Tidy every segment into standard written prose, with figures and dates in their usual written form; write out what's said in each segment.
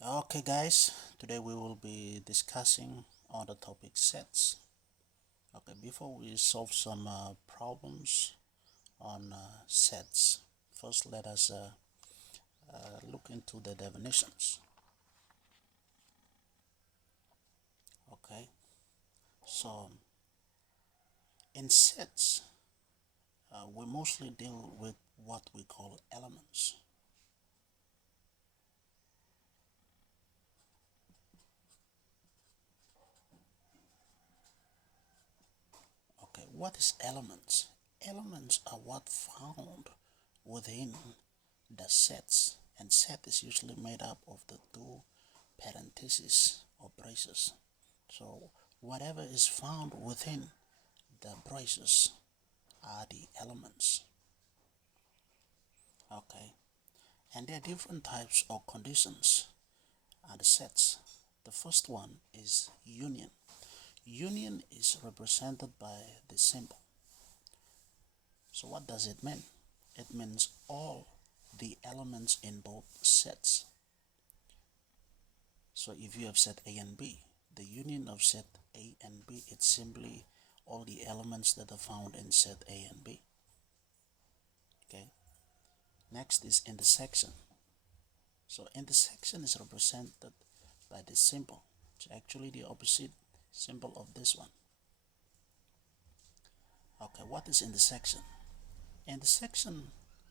Okay guys, today we will be discussing on the topic sets. Okay, before we solve some problems on sets, first let us look into the definitions. Okay, so in sets, we mostly deal with what we call elements. Okay, what is elements? Elements are what found within the sets, and set is usually made up of the two parentheses or braces. So whatever is found within the braces are the elements. Okay, and there are different types or conditions are the sets. The first one is union. Union is represented by the symbol. So what does it mean? It means all the elements in both sets. So if you have set A and B, the union of set A and B, it's simply all the elements that are found in set A and B. Okay. Next is intersection. So intersection is represented by this symbol. It's actually the opposite symbol of this one. Okay, what is intersection? Intersection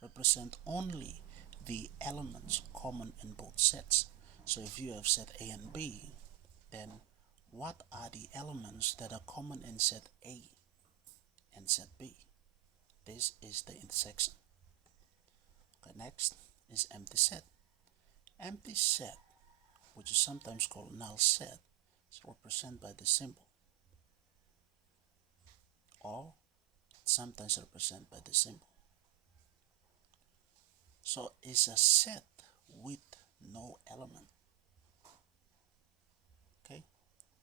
represent only the elements common in both sets. So if you have set A and B, then what are the elements that are common in set A and set B? This is the intersection. Okay, next is empty set. Empty set, which is sometimes called null set, is represented by the symbol, or sometimes represented by the symbol. So it's a set with no element. Okay,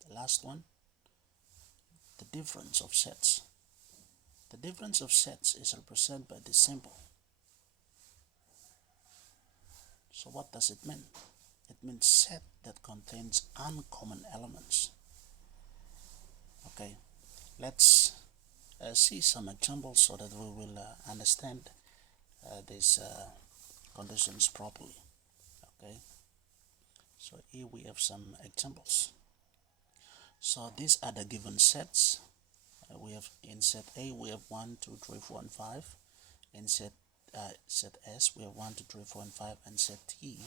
the last one, the difference of sets. The difference of sets is represented by the symbol. So what does it mean? It means set that contains uncommon elements. Okay, let's see some examples so that we will understand these conditions properly. Okay, so here we have some examples. So these are the given sets. We have in set A we have 1, 2, 3, 4, and 5. In set S we have 1, 2, 3, 4, and 5, and set T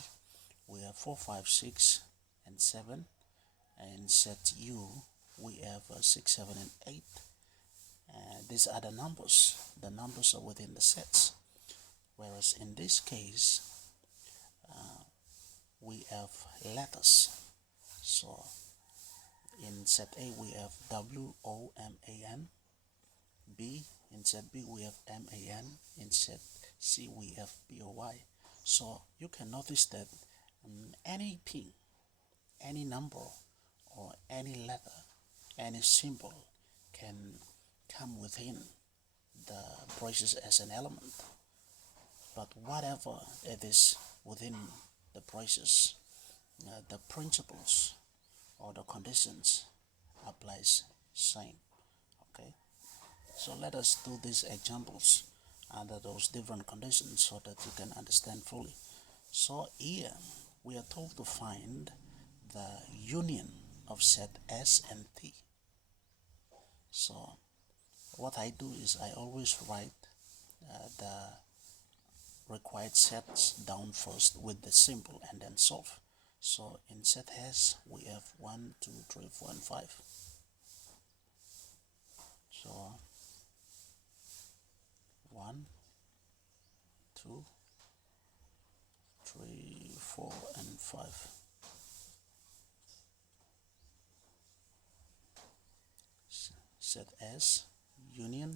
we have 4, 5, 6, and 7. And set U we have 6, 7, and 8. These are the numbers. The numbers are within the sets. Whereas in this case, we have letters. So in set A we have WOMAN. B, in set B we have MAN. In set C we have BOY. So you can notice that anything, any number, or any letter, any symbol can come within the braces as an element. But whatever it is within the braces, the principles or the conditions applies same. Okay, so let us do these examples under those different conditions so that you can understand fully. So here we are told to find the union of set S and T. So what I do is I always write the required sets down first with the symbol and then solve. So in set S we have 1, 2, 3, 4, and 5. So 1, 2, 3, 4, and 5. Set S union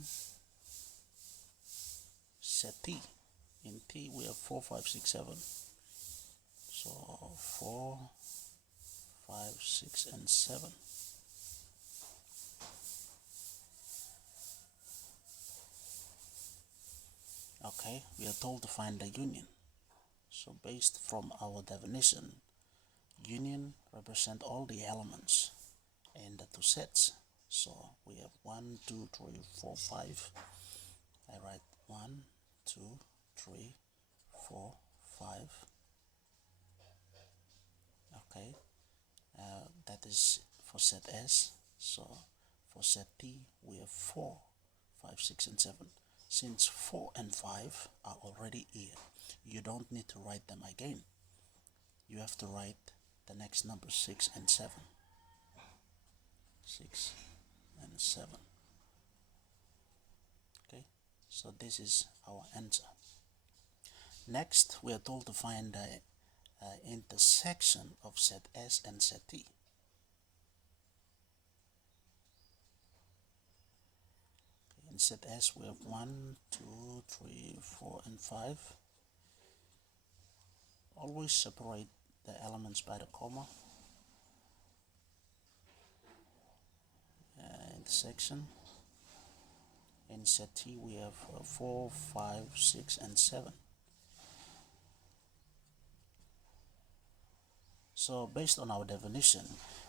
set T. In T we have 4, 5, 6, 7. So 4, 5, 6, and 7. Okay, we are told to find the union. So based from our definition, union represent all the elements in the two sets. So we have 1, 2, 3, 4, 5. I write 1, 2, 3, 4, 5. Okay, that is for set S. So for set T we have 4, 5, 6, and 7. Since 4 and 5 are already here, you don't need to write them again. You have to write the next number 6 and 7. 6 and 7. Okay, so this is our answer. Next, we are told to find the intersection of set S and set T. In set S we have 1, 2, 3, 4, and 5. Always separate the elements by the comma. Intersection. In set T we have 4, 5, 6, and 7. So based on our definition,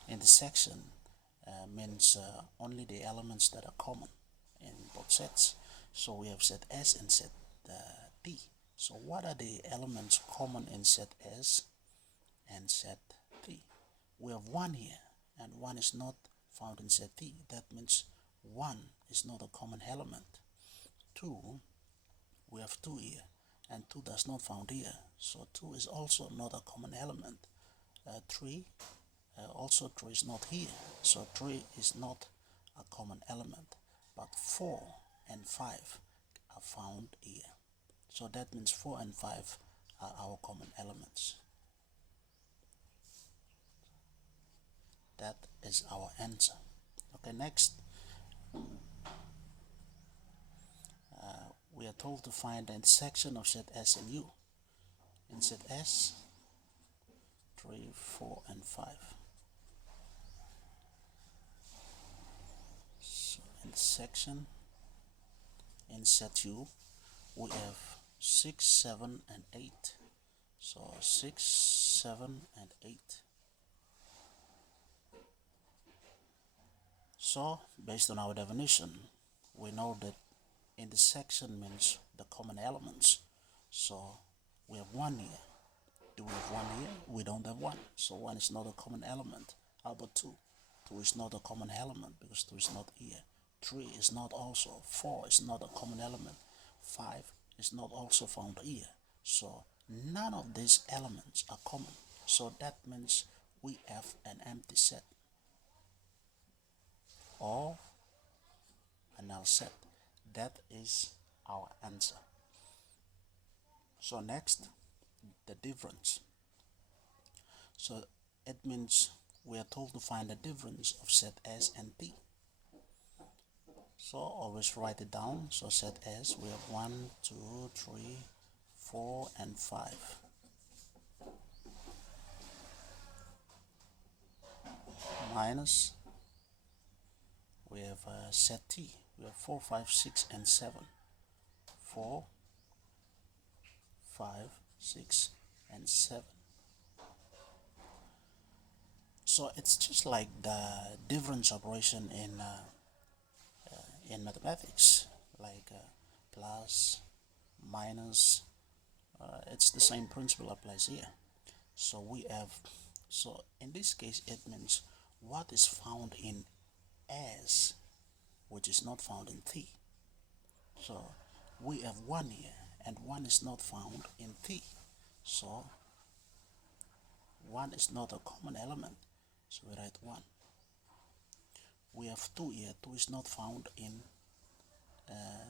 intersection means only the elements that are common in both sets. So we have set S and set T. So what are the elements common in set S and set T? We have 1 here, and 1 is not found in set T. That means 1 is not a common element. 2, we have 2 here, and 2 does not found here. So 2 is also not a common element. 3, also 3 is not here. So 3 is not a common element. But 4 and 5 are found here. So that means 4 and 5 are our common elements. That is our answer. Okay, next. We are told to find the intersection of set S and U. In set S, 3, 4, and 5. So intersection. In set U, we have 6, 7, and 8. So 6, 7, and 8. So based on our definition, we know that intersection means the common elements. So we have 1 here. Do we have 1 here? We don't have 1. So 1 is not a common element. How about 2? 2 is not a common element because 2 is not here. 3 is not also. 4 is not a common element. 5 is not also found here. So none of these elements are common. So that means we have an empty set or a null set. That is our answer. So next, the difference. So it means we are told to find the difference of set S and T. So always write it down. So set S, we have 1, 2, 3, 4, and 5. Minus, we have set T. We have 4, 5, 6, and 7. 4, 5, 6, and 7. So it's just like the difference operation in mathematics, like plus, minus. It's the same principle applies here. So we have, so in this case it means what is found in S, which is not found in T. So we have 1 here, and 1 is not found in T. So 1 is not a common element. So we write 1. We have 2 here. 2 is not found in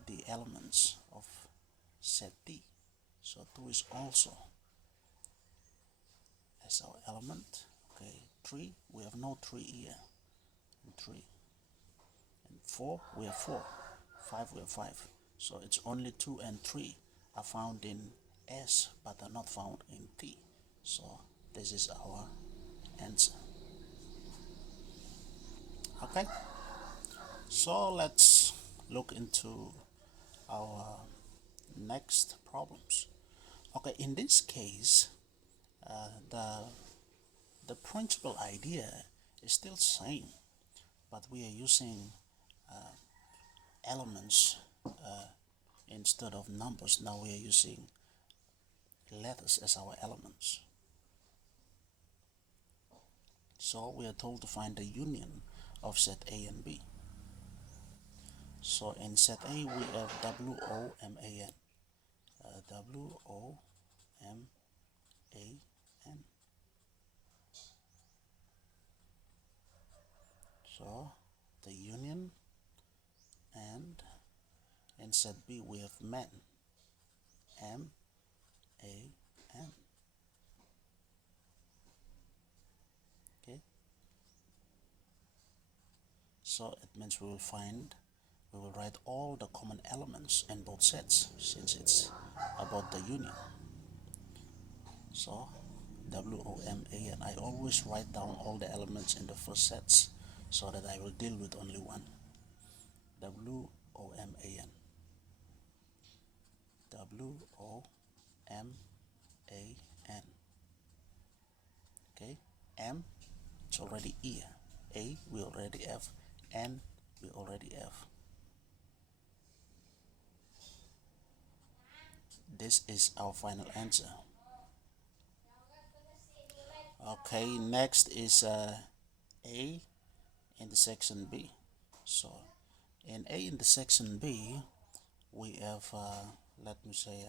the elements of set T. So 2 is also as our element. Okay, 3, we have no 3 here. And 3. And 4, we have 4. 5, we have 5. So it's only 2 and 3 are found in S but are not found in T. So this is our answer. Okay, so let's look into our next problems. Okay, in this case, the the principal idea is still same, but we are using elements instead of numbers. Now we are using letters as our elements. So we are told to find the union of set A and B. So in set A we have WOMAN. WOMAN. So the union, and in set B we have man. MAN. Okay. So it means we will write all the common elements in both sets, since it's about the union. So WOMAN, I always write down all the elements in the first sets so that I will deal with only one. WOMAN. WOMAN. Okay. M, it's already here. A, we already have. N, we already have. This is our final answer. Okay, next is A in the section B. So in A in the section B, we have, let me say,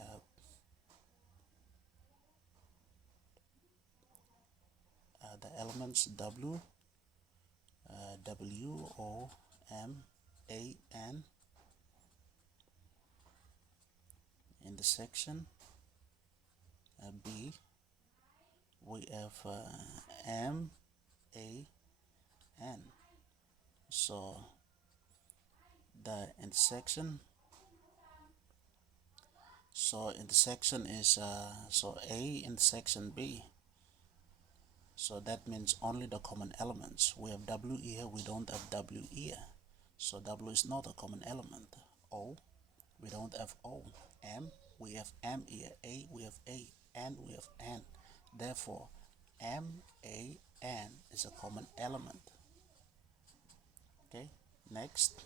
the elements W, WOMAN. In the section B, we have MAN. So the intersection. So intersection is so A intersection B. So that means only the common elements. We have W here, we don't have W here. So W is not a common element. O, we don't have O. M, we have M here. A, we have A. N, we have N. Therefore, MAN is a common element. Okay, next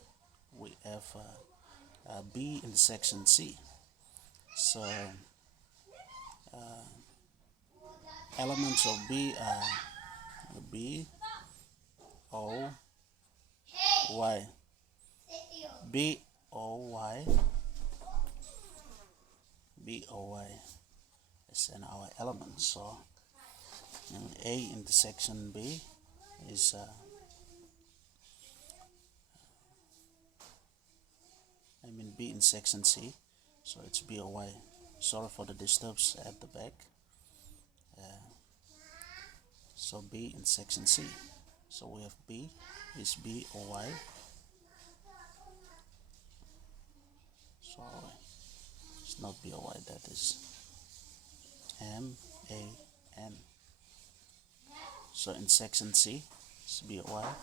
we have B in the section C. So elements of B are B, O, Y. B, O, Y. B, O, Y is in our element. So A intersection B is B in section C, so it's B O Y. Sorry for the disturbs at the back. So B in section C. So we have B is B O Y. Sorry, it's not B O Y. That is MAN. So in section C, it's B O Y.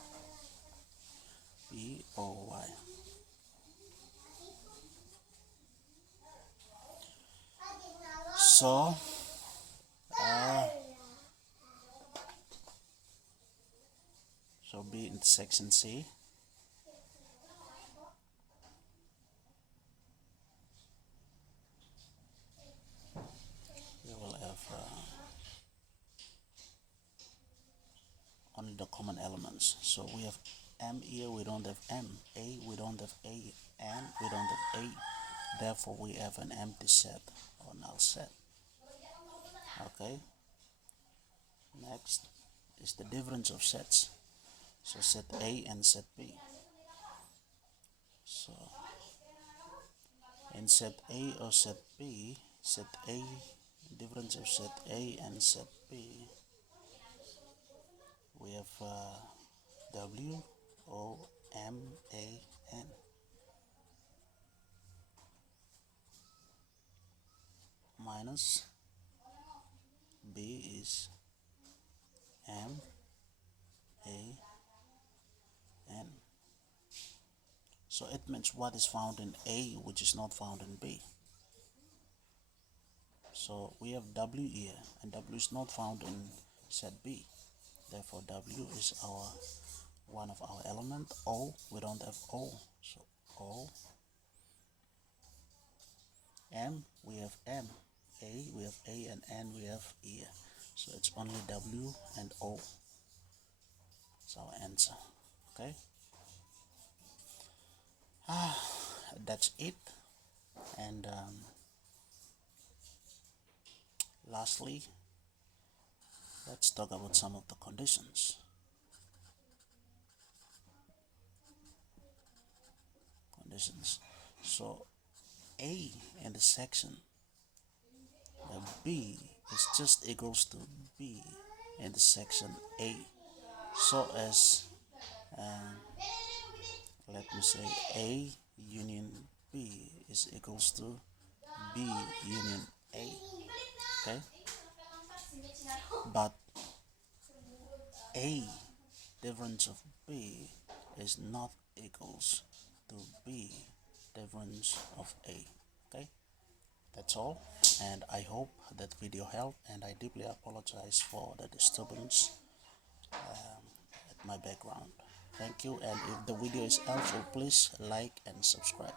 B O Y. So B in section C. We will have only the common elements. So we have M here, we don't have M. A, we don't have A. N, we don't have A. Therefore, we have an empty set or null set. Okay. Next is the difference of sets. So set A and set B. So in set A or set B, set A, difference of set A and set B, we have WOMAN minus B is MAN. So it means what is found in A which is not found in B. So we have W here, and W is not found in set B. Therefore W is our one of our element. O, we don't have O, so O. M, we have M. A, we have A, and N, we have E. So it's only W and O. That's our answer. Okay. That's it. And lastly, let's talk about some of the conditions. So A in the section, the B is just equals to B in the section A. So as let me say A union B is equals to B union A. Okay, but A difference of B is not equals to B difference of A. Okay, that's all, and I hope that video helped, and I deeply apologize for the disturbance at my background. Thank you, and if the video is helpful, please like and subscribe.